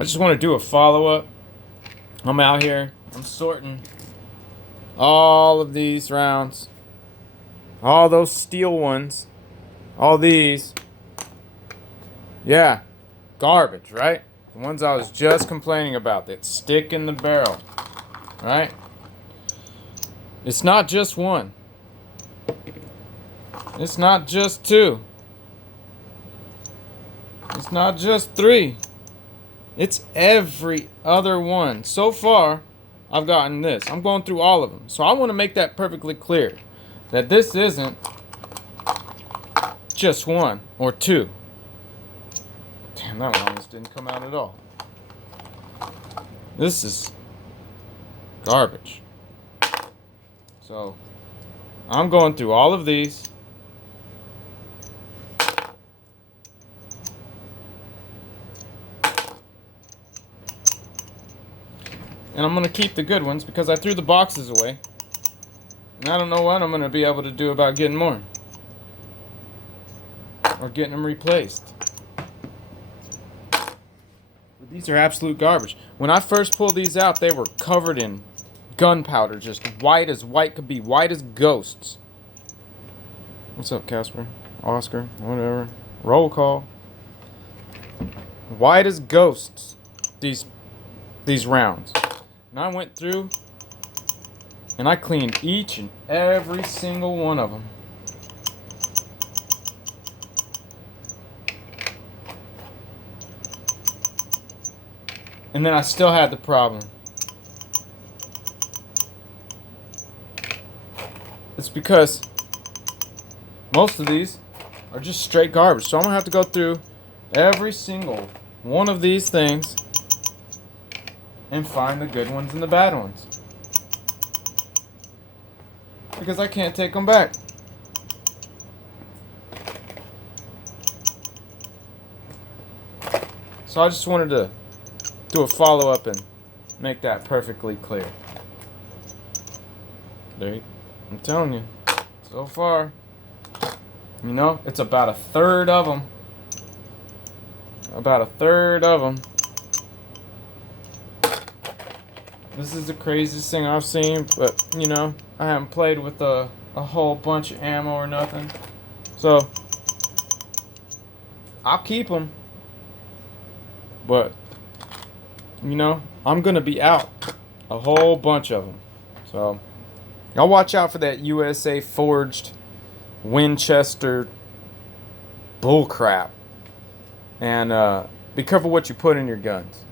I just want to do a follow-up. I'm out here. I'm sorting all of these rounds. All those steel ones. All these. Yeah. Garbage, right? The ones I was just complaining about that stick in the barrel. Right? It's not just one. It's not just two. It's not just three. It's every other one. So far, I've gotten this. I'm going through all of them. So I want to make that perfectly clear. That this isn't just one or two. Damn, that one almost didn't come out at all. This is garbage. So, I'm going through all of these. And I'm going to keep the good ones because I threw the boxes away. And I don't know what I'm going to be able to do about getting more. Or getting them replaced. But these are absolute garbage. When I first pulled these out, they were covered in gunpowder. Just white as white could be. White as ghosts. What's up, Casper? Oscar? Whatever. Roll call. White as ghosts. These rounds. And I went through and I cleaned each and every single one of them. And then I still had the problem. It's because most of these are just straight garbage. So I'm going to have to go through every single one of these things and find the good ones and the bad ones. Because I can't take them back. So I just wanted to do a follow-up and make that perfectly clear. I'm telling you, so far, you know, it's about a third of them. About a third of them. This is the craziest thing I've seen, but, you know, I haven't played with a whole bunch of ammo or nothing. So, I'll keep them. But, you know, I'm going to be out a whole bunch of them. So, y'all watch out for that USA forged Winchester bullcrap. And be careful what you put in your guns.